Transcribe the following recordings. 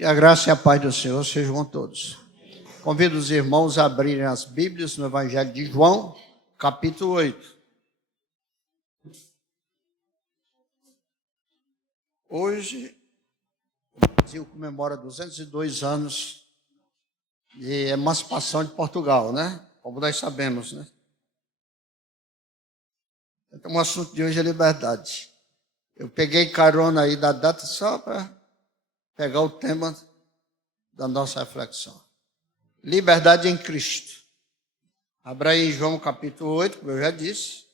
Que a graça e a paz do Senhor sejam com todos. Convido os irmãos a abrirem as Bíblias no Evangelho de João, capítulo 8. Hoje, o Brasil comemora 202 anos de emancipação de Portugal, né? Como nós sabemos, né? Então, o assunto de hoje é liberdade. Eu peguei carona aí da data só para pegar o tema da nossa reflexão. Liberdade em Cristo. Abra aí João capítulo 8, como eu já disse.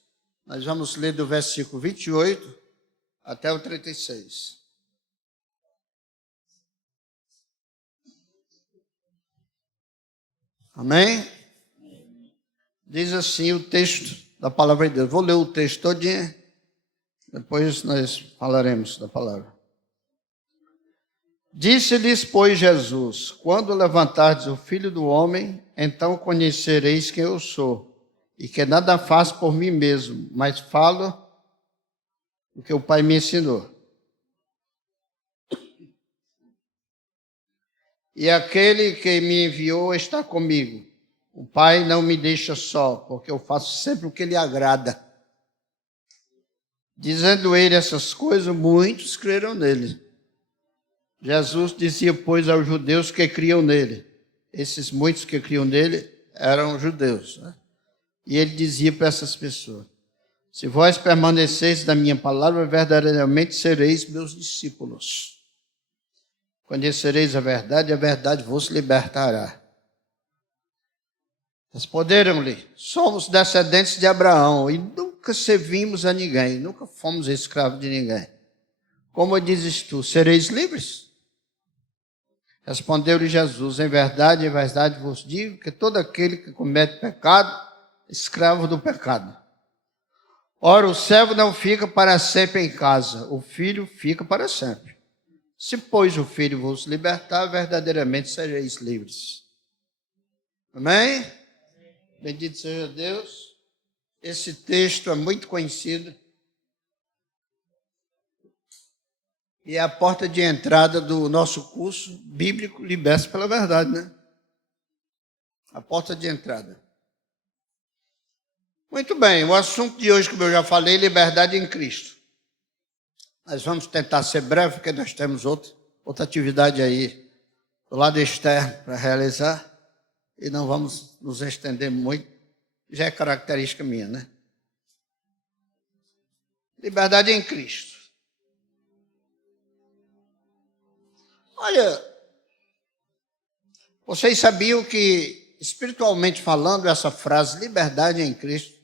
Nós vamos ler do versículo 28 até o 36. Amém? Diz assim o texto da palavra de Deus. Vou ler o texto todinho, depois nós falaremos da palavra. Disse-lhes, pois, Jesus: quando levantardes o Filho do Homem, então conhecereis quem eu sou, e que nada faço por mim mesmo, mas falo o que o Pai me ensinou. E aquele que me enviou está comigo. O Pai não me deixa só, porque eu faço sempre o que lhe agrada. Dizendo ele essas coisas, muitos creram nele. Jesus dizia, pois, aos judeus que criam nele. Esses muitos que criam nele eram judeus, né? E ele dizia para essas pessoas: se vós permaneceis na minha palavra, verdadeiramente sereis meus discípulos. Conhecereis a verdade vos libertará. Responderam-lhe: somos descendentes de Abraão e nunca servimos a ninguém, nunca fomos escravos de ninguém. Como dizes tu, sereis livres? Respondeu-lhe Jesus: em verdade vos digo que todo aquele que comete pecado, escravo do pecado. Ora, o servo não fica para sempre em casa, o filho fica para sempre. Se, pois, o filho vos libertar, verdadeiramente sereis livres. Amém? Bendito seja Deus. Esse texto é muito conhecido. E é a porta de entrada do nosso curso bíblico Libertos pela Verdade, né? A porta de entrada. Muito bem, o assunto de hoje, como eu já falei, liberdade em Cristo. Nós vamos tentar ser breve, porque nós temos outra atividade aí do lado externo para realizar. E não vamos nos estender muito. Já é característica minha, né? Liberdade em Cristo. Olha, vocês sabiam que, espiritualmente falando, essa frase, liberdade em Cristo,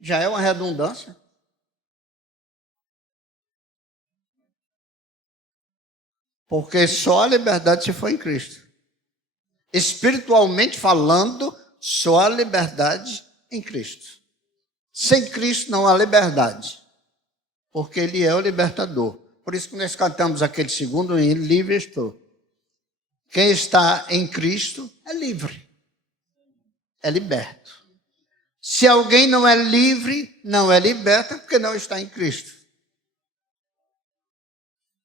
já é uma redundância? Porque só a liberdade se for em Cristo. Espiritualmente falando, só há liberdade em Cristo. Sem Cristo não há liberdade, porque Ele é o libertador. Por isso que nós cantamos aquele segundo hino, livre estou. Quem está em Cristo é livre, é liberto. Se alguém não é livre, não é liberto, é porque não está em Cristo.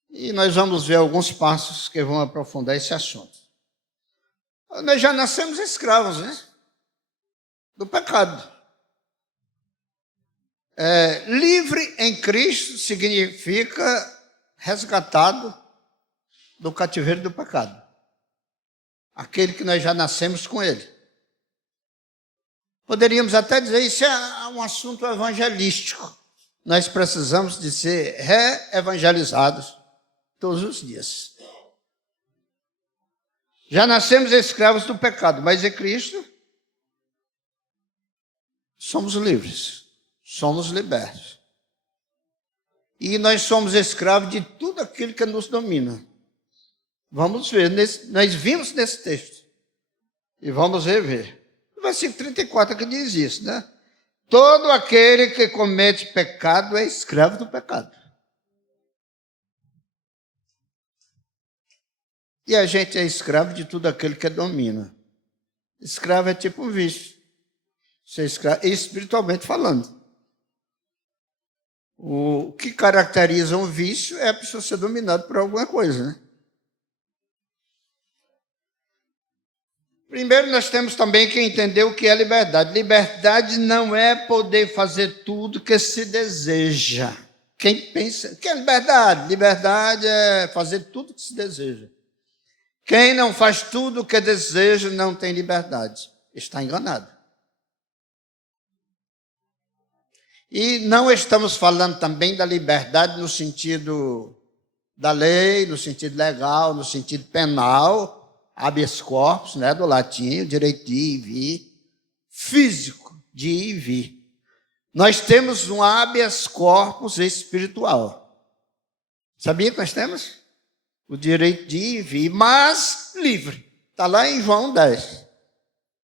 E nós vamos ver alguns passos que vão aprofundar esse assunto. Nós já nascemos escravos, né? Do pecado. Livre em Cristo significa resgatado do cativeiro do pecado. Aquele que nós já nascemos com ele. Poderíamos até dizer, isso é um assunto evangelístico. Nós precisamos de ser re-evangelizados todos os dias. Já nascemos escravos do pecado, mas em Cristo somos livres, somos libertos. E nós somos escravos de tudo aquilo que nos domina. Vamos ver, nós vimos nesse texto. E vamos rever. O versículo 34 que diz isso, né? Todo aquele que comete pecado é escravo do pecado. E a gente é escravo de tudo aquilo que domina. Escravo é tipo um vício. Você é escravo, espiritualmente falando. O que caracteriza um vício é a pessoa ser dominada por alguma coisa, né? Primeiro, nós temos também que entender o que é liberdade. Liberdade não é poder fazer tudo que se deseja. Quem pensa, o que é liberdade? Liberdade é fazer tudo que se deseja. Quem não faz tudo o que deseja não tem liberdade. Está enganado. E não estamos falando também da liberdade no sentido da lei, no sentido legal, no sentido penal, habeas corpus, né, do latim, o direito de ir e vir, físico, de ir e vir. Nós temos um habeas corpus espiritual. Sabia que nós temos? O direito de ir e vir, mas livre. Está lá em João 10.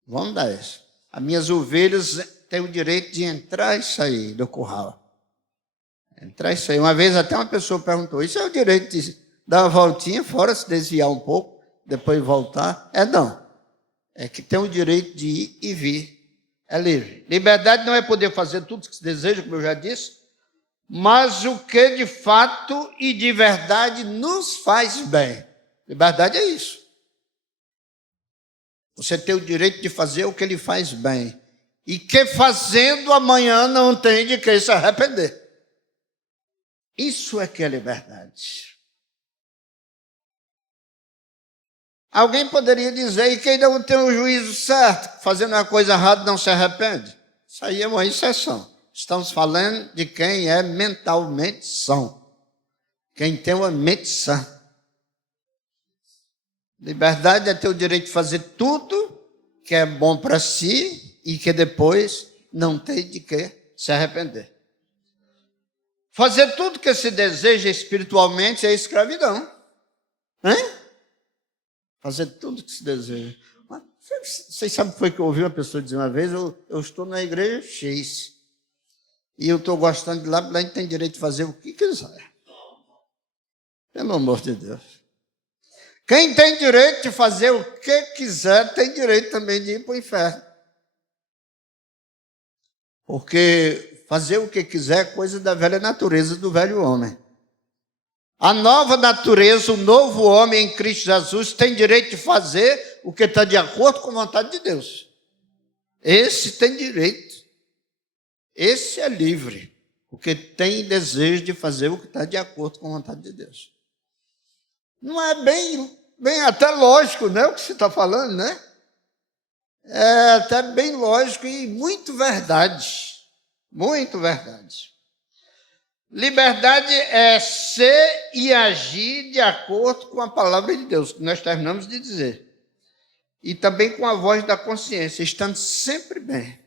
João 10. As minhas ovelhas têm o direito de entrar e sair do curral. Entrar e sair. Uma vez até uma pessoa perguntou, isso é o direito de dar uma voltinha fora, se desviar um pouco, depois voltar? Não. É que tem o direito de ir e vir. É livre. Liberdade não é poder fazer tudo o que se deseja, como eu já disse, mas o que de fato e de verdade nos faz bem. Liberdade é isso. Você tem o direito de fazer o que lhe faz bem. E que fazendo amanhã não tem de que se arrepender. Isso é que é liberdade. Alguém poderia dizer, e quem não tem o juízo certo, fazendo uma coisa errada não se arrepende? Isso aí é uma exceção. Estamos falando de quem é mentalmente são. Quem tem uma mente sã. Liberdade é ter o direito de fazer tudo que é bom para si e que depois não tem de que se arrepender. Fazer tudo que se deseja espiritualmente é escravidão. Fazer tudo que se deseja. Vocês sabem o que foi que eu ouvi uma pessoa dizer uma vez? Eu estou na igreja X. E eu estou gostando de lá a gente tem direito de fazer o que quiser. Pelo amor de Deus. Quem tem direito de fazer o que quiser, tem direito também de ir para o inferno. Porque fazer o que quiser é coisa da velha natureza, do velho homem. A nova natureza, o novo homem em Cristo Jesus, tem direito de fazer o que está de acordo com a vontade de Deus. Esse tem direito. Esse é livre, porque tem desejo de fazer o que está de acordo com a vontade de Deus. Não é bem até lógico, né, o que você está falando, né? É até bem lógico e muito verdade. Muito verdade. Liberdade é ser e agir de acordo com a palavra de Deus, que nós terminamos de dizer. E também com a voz da consciência, estando sempre bem.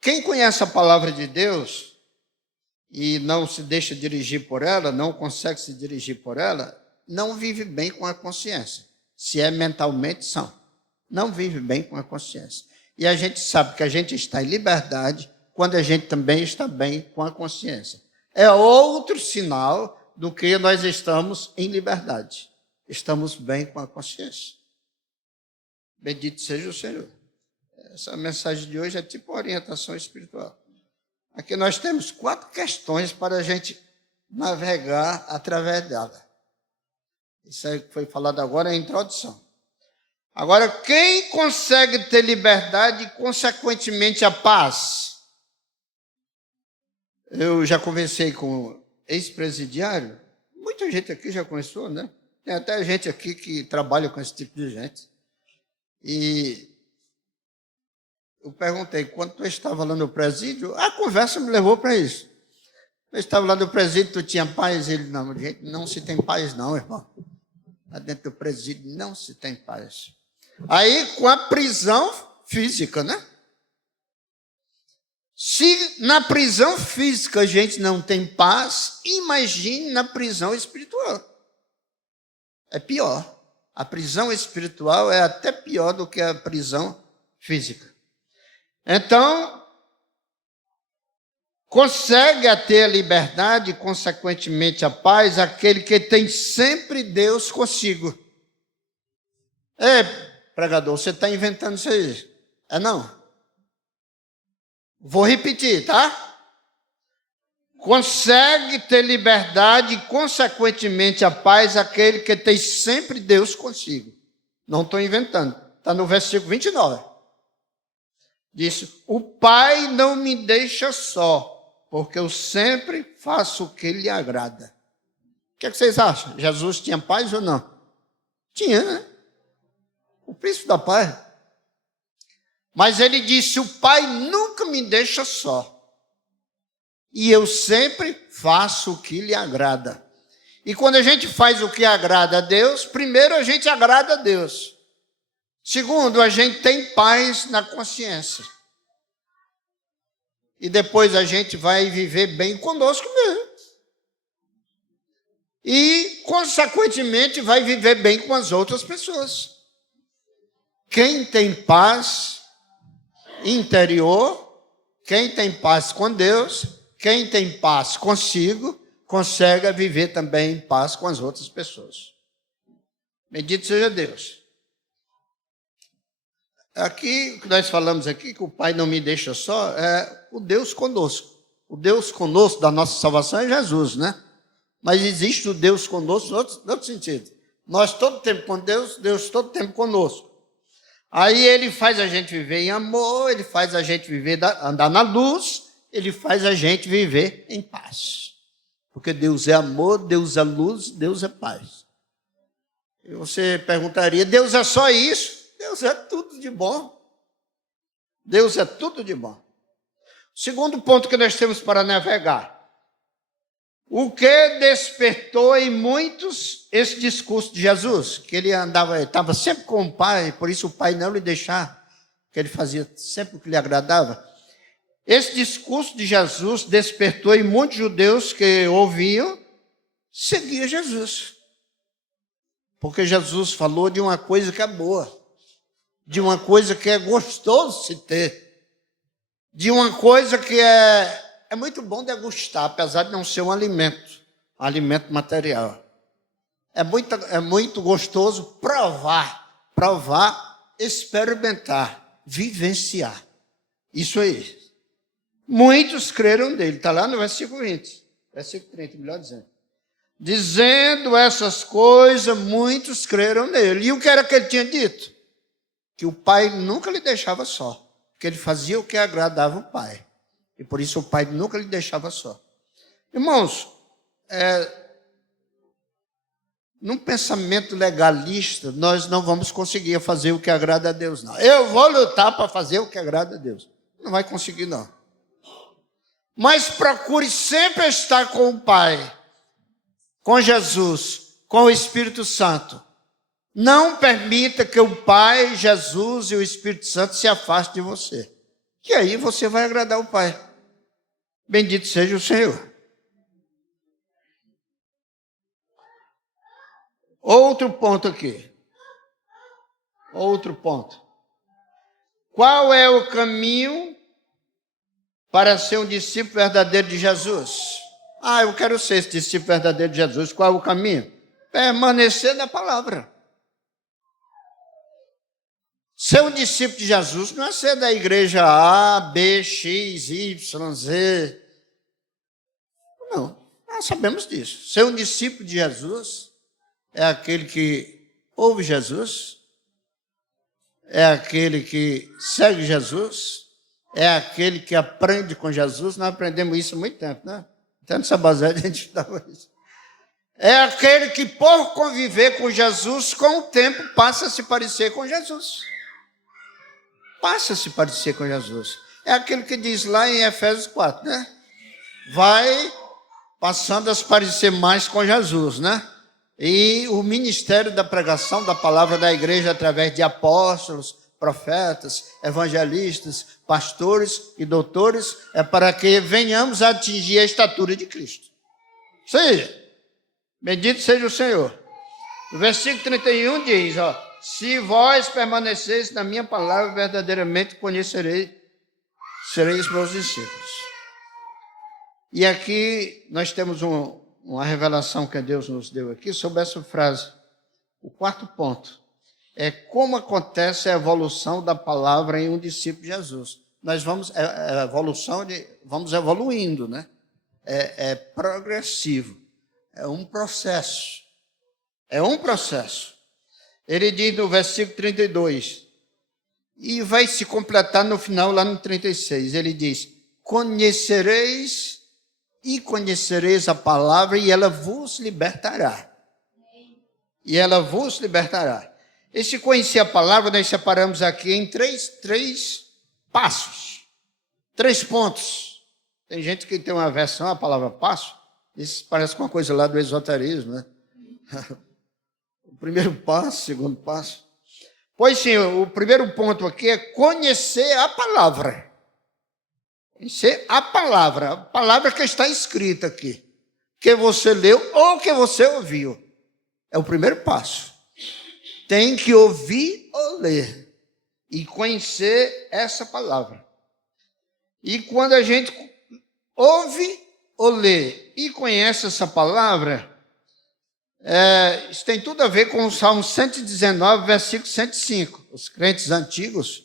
Quem conhece a palavra de Deus e não se deixa dirigir por ela, não consegue se dirigir por ela, não vive bem com a consciência, se é mentalmente são. Não vive bem com a consciência. E a gente sabe que a gente está em liberdade quando a gente também está bem com a consciência. É outro sinal do que nós estamos em liberdade. Estamos bem com a consciência. Bendito seja o Senhor. Essa mensagem de hoje é tipo orientação espiritual. Aqui nós temos 4 questões para a gente navegar através dela. Isso aí que foi falado agora é a introdução. Agora, quem consegue ter liberdade e, consequentemente, a paz? Eu já conversei com ex-presidiário, muita gente aqui já conheceu, né? Tem até gente aqui que trabalha com esse tipo de gente. E eu perguntei, quando tu estava lá no presídio, a conversa me levou para isso. Eu estava lá no presídio, tu tinha paz? Ele, não, gente, não se tem paz não, irmão. Lá dentro do presídio não se tem paz. Aí, com a prisão física, né? Se na prisão física a gente não tem paz, imagine na prisão espiritual. É pior. A prisão espiritual é até pior do que a prisão física. Então, consegue ter a liberdade e, consequentemente, a paz, aquele que tem sempre Deus consigo. Pregador, você está inventando isso aí. Não. Vou repetir, tá? Consegue ter liberdade e, consequentemente, a paz, aquele que tem sempre Deus consigo. Não estou inventando. Está no versículo 29. Disse, o Pai não me deixa só, porque eu sempre faço o que lhe agrada. O que vocês acham? Jesus tinha paz ou não? Tinha, né? O príncipe da paz. Mas ele disse, o Pai nunca me deixa só. E eu sempre faço o que lhe agrada. E quando a gente faz o que agrada a Deus, primeiro a gente agrada a Deus. Segundo, a gente tem paz na consciência. E depois a gente vai viver bem conosco mesmo. E, consequentemente, vai viver bem com as outras pessoas. Quem tem paz interior, quem tem paz com Deus, quem tem paz consigo, consegue viver também em paz com as outras pessoas. Bendito seja Deus. Aqui, o que nós falamos aqui, que o Pai não me deixa só, é o Deus conosco. O Deus conosco da nossa salvação é Jesus, né? Mas existe o Deus conosco no outro sentido. Nós todo tempo com Deus, Deus todo tempo conosco. Aí ele faz a gente viver em amor, ele faz a gente viver, andar na luz, ele faz a gente viver em paz. Porque Deus é amor, Deus é luz, Deus é paz. E você perguntaria, Deus é só isso? Deus é tudo de bom. Deus é tudo de bom. Segundo ponto que nós temos para navegar. O que despertou em muitos esse discurso de Jesus? Que ele estava sempre com o Pai, por isso o Pai não lhe deixava, que ele fazia sempre o que lhe agradava. Esse discurso de Jesus despertou em muitos judeus que ouviam, seguia Jesus. Porque Jesus falou de uma coisa que é boa, de uma coisa que é gostoso se ter, de uma coisa que é muito bom degustar, apesar de não ser um alimento material. É muito gostoso provar, experimentar, vivenciar. Isso aí. Muitos creram nele, está lá no versículo 20, versículo 30, melhor dizendo. Dizendo essas coisas, muitos creram nele. E o que era que ele tinha dito? Que o Pai nunca lhe deixava só, que ele fazia o que agradava o Pai. E por isso o Pai nunca lhe deixava só. Irmãos, num pensamento legalista, nós não vamos conseguir fazer o que agrada a Deus, não. Eu vou lutar para fazer o que agrada a Deus. Não vai conseguir, não. Mas procure sempre estar com o Pai, com Jesus, com o Espírito Santo. Não permita que o Pai, Jesus e o Espírito Santo se afastem de você. Que aí você vai agradar o Pai. Bendito seja o Senhor. Outro ponto aqui. Outro ponto. Qual é o caminho para ser um discípulo verdadeiro de Jesus? Eu quero ser esse discípulo verdadeiro de Jesus. Qual é o caminho? Permanecer na palavra. Ser um discípulo de Jesus não é ser da igreja A, B, X, Y, Z. Não, nós sabemos disso. Ser um discípulo de Jesus é aquele que ouve Jesus, é aquele que segue Jesus, é aquele que aprende com Jesus. Nós aprendemos isso há muito tempo, né? Até no Sabazé a gente estudava isso. É aquele que, por conviver com Jesus, com o tempo passa a se parecer com Jesus. Passa a se parecer com Jesus. É aquele que diz lá em Efésios 4, né? Vai passando a se parecer mais com Jesus, né? E o ministério da pregação da palavra da igreja através de apóstolos, profetas, evangelistas, pastores e doutores é para que venhamos a atingir a estatura de Cristo. Isso aí. Bendito seja o Senhor. O versículo 31 diz, se vós permaneceis na minha palavra, verdadeiramente sereis meus discípulos. E aqui nós temos uma revelação que Deus nos deu aqui sobre essa frase. O quarto ponto é como acontece a evolução da palavra em um discípulo de Jesus. Nós vamos vamos evoluindo, né? É progressivo. É um processo. É um processo. Ele diz no versículo 32, e vai se completar no final, lá no 36, ele diz, conhecereis a palavra e ela vos libertará. E ela vos libertará. Esse conhecer a palavra, nós separamos aqui em três passos, 3 pontos. Tem gente que tem uma versão, a palavra passo, isso parece uma coisa lá do esoterismo, né? O primeiro passo, segundo passo. Pois sim, o primeiro ponto aqui é conhecer a palavra. Conhecer a palavra que está escrita aqui, que você leu ou que você ouviu. É o primeiro passo. Tem que ouvir ou ler e conhecer essa palavra. E quando a gente ouve ou lê e conhece essa palavra, isso tem tudo a ver com o Salmo 119, versículo 105. Os crentes antigos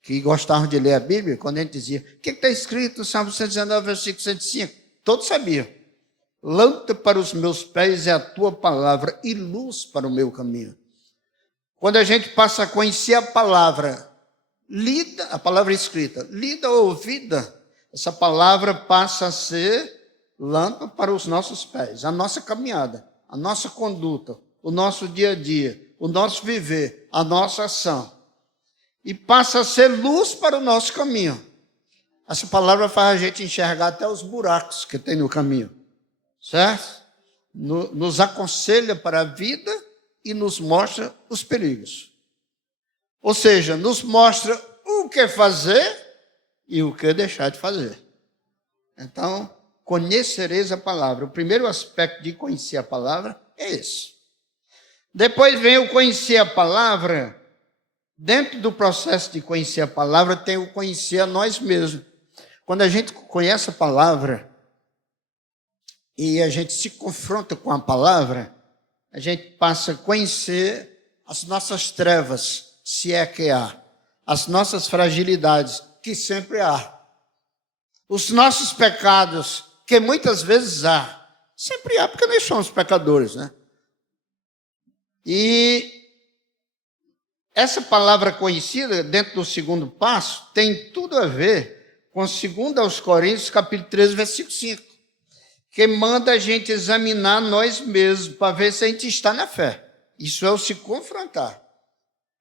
que gostavam de ler a Bíblia, quando a gente dizia, o que está escrito no Salmo 119, versículo 105? Todos sabiam. Lâmpada para os meus pés é a tua palavra e luz para o meu caminho. Quando a gente passa a conhecer a palavra lida, a palavra escrita, lida ou ouvida, essa palavra passa a ser lâmpada para os nossos pés, a nossa caminhada, a nossa conduta, o nosso dia a dia, o nosso viver, a nossa ação. E passa a ser luz para o nosso caminho. Essa palavra faz a gente enxergar até os buracos que tem no caminho. Certo? Nos aconselha para a vida e nos mostra os perigos. Ou seja, nos mostra o que fazer e o que deixar de fazer. Então, conhecereis a palavra. O primeiro aspecto de conhecer a palavra é esse. Depois vem o conhecer a palavra. Dentro do processo de conhecer a palavra, tem o conhecer a nós mesmos. Quando a gente conhece a palavra e a gente se confronta com a palavra, a gente passa a conhecer as nossas trevas, se é que há, as nossas fragilidades, que sempre há, os nossos pecados, que muitas vezes há, sempre há, porque nós somos pecadores, né? E essa palavra conhecida, dentro do segundo passo, tem tudo a ver com 2 Coríntios, capítulo 13, versículo 5, que manda a gente examinar nós mesmos para ver se a gente está na fé. Isso é o se confrontar.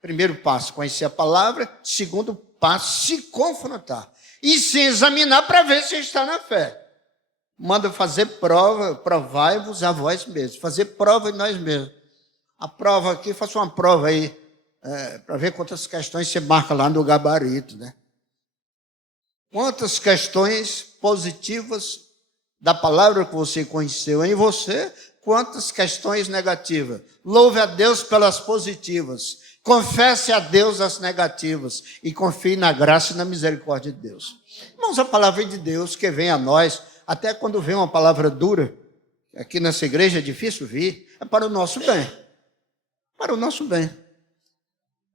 Primeiro passo, conhecer a palavra. Segundo passo, se confrontar. E se examinar para ver se está na fé. Manda fazer prova, provai-vos a vós mesmos. Fazer prova em nós mesmos. A prova aqui, faça uma prova aí, para ver quantas questões você marca lá no gabarito, né? Quantas questões positivas da palavra que você conheceu em você, quantas questões negativas. Louve a Deus pelas positivas. Confesse a Deus as negativas e confie na graça e na misericórdia de Deus. Irmãos, a palavra de Deus que vem a nós, até quando vem uma palavra dura, aqui nessa igreja é difícil vir, é para o nosso bem. Para o nosso bem.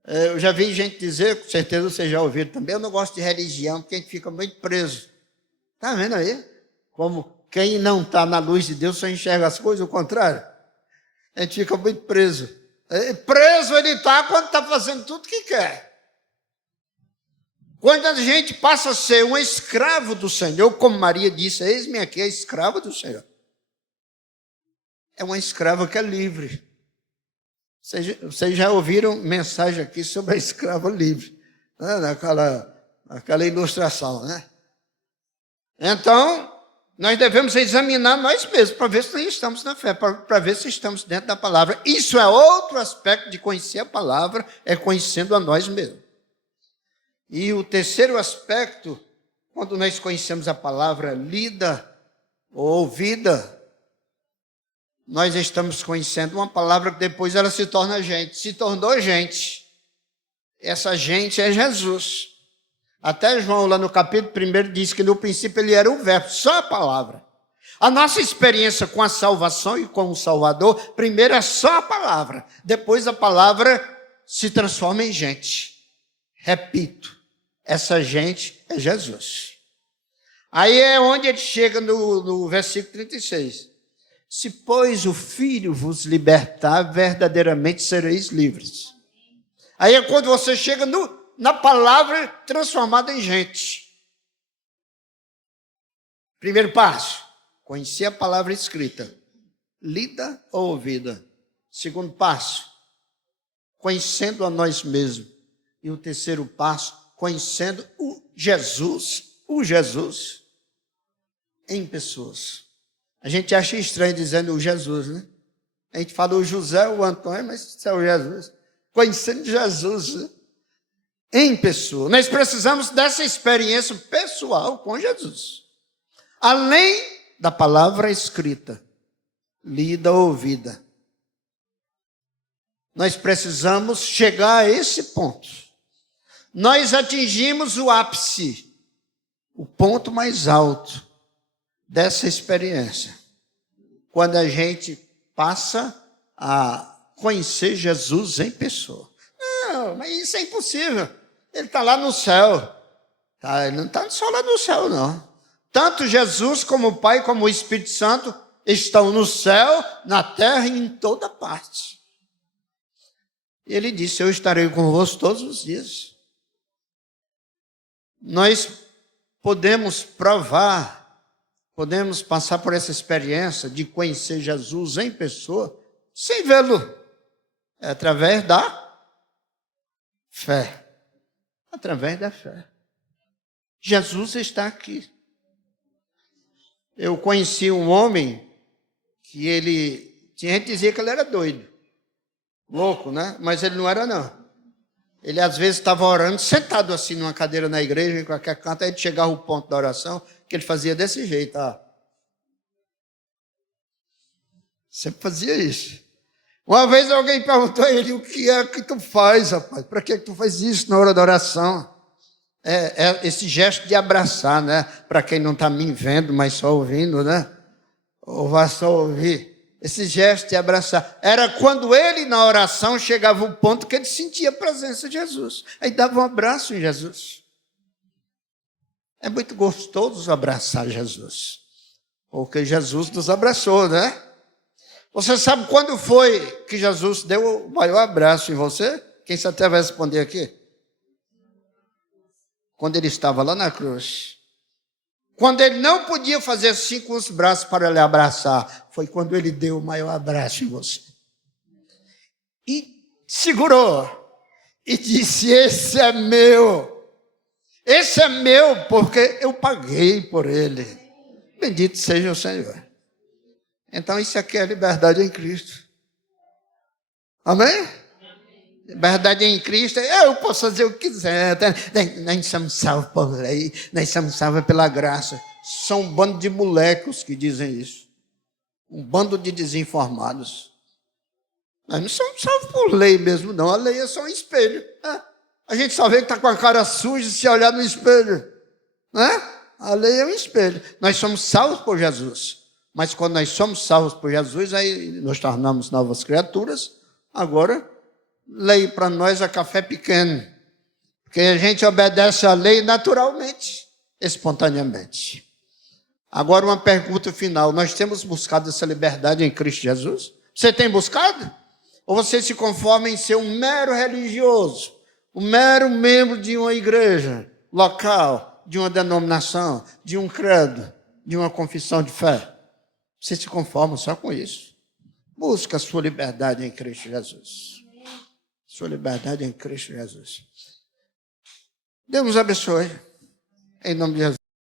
Eu já vi gente dizer, com certeza vocês já ouviram também, eu não gosto de religião, porque a gente fica muito preso. Está vendo aí? Como quem não está na luz de Deus só enxerga as coisas, o contrário. A gente fica muito preso. Preso ele está quando está fazendo tudo o que quer. Quando a gente passa a ser um escravo do Senhor, como Maria disse, eis-me aqui, a escrava do Senhor. É uma escrava que é livre. Vocês já ouviram mensagem aqui sobre a escrava livre, né? Naquela ilustração, né? Então, nós devemos examinar nós mesmos para ver se nós estamos na fé, para ver se estamos dentro da palavra. Isso é outro aspecto de conhecer a palavra, é conhecendo a nós mesmos. E o terceiro aspecto, quando nós conhecemos a palavra lida ou ouvida, nós estamos conhecendo uma palavra que depois ela se torna gente, se tornou gente. Essa gente é Jesus. Até João, lá no capítulo 1, diz que no princípio ele era o verbo, só a palavra. A nossa experiência com a salvação e com o Salvador, primeiro é só a palavra. Depois a palavra se transforma em gente. Repito, essa gente é Jesus. Aí é onde ele chega no versículo 36. Se, pois, o Filho vos libertar, verdadeiramente sereis livres. Aí é quando você chega na palavra transformada em gente. Primeiro passo, conhecer a palavra escrita, lida ou ouvida. Segundo passo, conhecendo a nós mesmos. E o terceiro passo, conhecendo o Jesus em pessoas. A gente acha estranho dizendo o Jesus, né? A gente fala o José, o Antônio, mas isso é o Jesus. Conhecendo Jesus, né? Em pessoa. Nós precisamos dessa experiência pessoal com Jesus. Além da palavra escrita, lida ou ouvida. Nós precisamos chegar a esse ponto. Nós atingimos o ápice, o ponto mais alto dessa experiência. Quando a gente passa a conhecer Jesus em pessoa. Não, mas isso é impossível. Ele está lá no céu. Ele não está só lá no céu, não. Tanto Jesus como o Pai, como o Espírito Santo estão no céu, na terra e em toda parte. Ele disse, eu estarei convosco todos os dias. Nós podemos provar, podemos passar por essa experiência de conhecer Jesus em pessoa, sem vê-lo. É através da fé. Através da fé. Jesus está aqui. Eu conheci um homem que tinha gente que dizia que ele era doido. Louco, né? Mas ele não era, não. Ele, às vezes, estava orando, sentado assim numa cadeira na igreja, em qualquer canto, aí chegava o ponto da oração, que ele fazia desse jeito, ó. Sempre fazia isso. Uma vez alguém perguntou a ele, o que é que tu faz, rapaz? Para que tu faz isso na hora da oração? É esse gesto de abraçar, né? Para quem não está me vendo, mas só ouvindo, né? Ou vai só ouvir. Esse gesto de abraçar. Era quando ele, na oração, chegava ao ponto que ele sentia a presença de Jesus. Aí dava um abraço em Jesus. É muito gostoso abraçar Jesus. Porque Jesus nos abraçou, né? Você sabe quando foi que Jesus deu o maior abraço em você? Quem sabe até vai responder aqui? Quando ele estava lá na cruz. Quando ele não podia fazer assim com os braços para lhe abraçar, foi quando ele deu o maior abraço em você. E segurou. E disse, esse é meu. Esse é meu porque eu paguei por ele. Bendito seja o Senhor. Então isso aqui é liberdade em Cristo. Amém? Liberdade em Cristo, eu posso fazer o que quiser. Nós somos salvos por lei, nós somos salvos pela graça. São um bando de molecos que dizem isso. Um bando de desinformados. Nós não somos salvos por lei mesmo, não. A lei é só um espelho. A gente só vê que está com a cara suja se olhar no espelho. A lei é um espelho. Nós somos salvos por Jesus. Mas quando nós somos salvos por Jesus, aí nos tornamos novas criaturas. Agora, lei para nós é café pequeno, porque a gente obedece à lei naturalmente, espontaneamente. Agora uma pergunta final, nós temos buscado essa liberdade em Cristo Jesus? Você tem buscado? Ou você se conforma em ser um mero religioso, um mero membro de uma igreja local, de uma denominação, de um credo, de uma confissão de fé? Você se conforma só com isso? Busca a sua liberdade em Cristo Jesus. Sua liberdade em Cristo Jesus. Deus nos abençoe. Em nome de Jesus.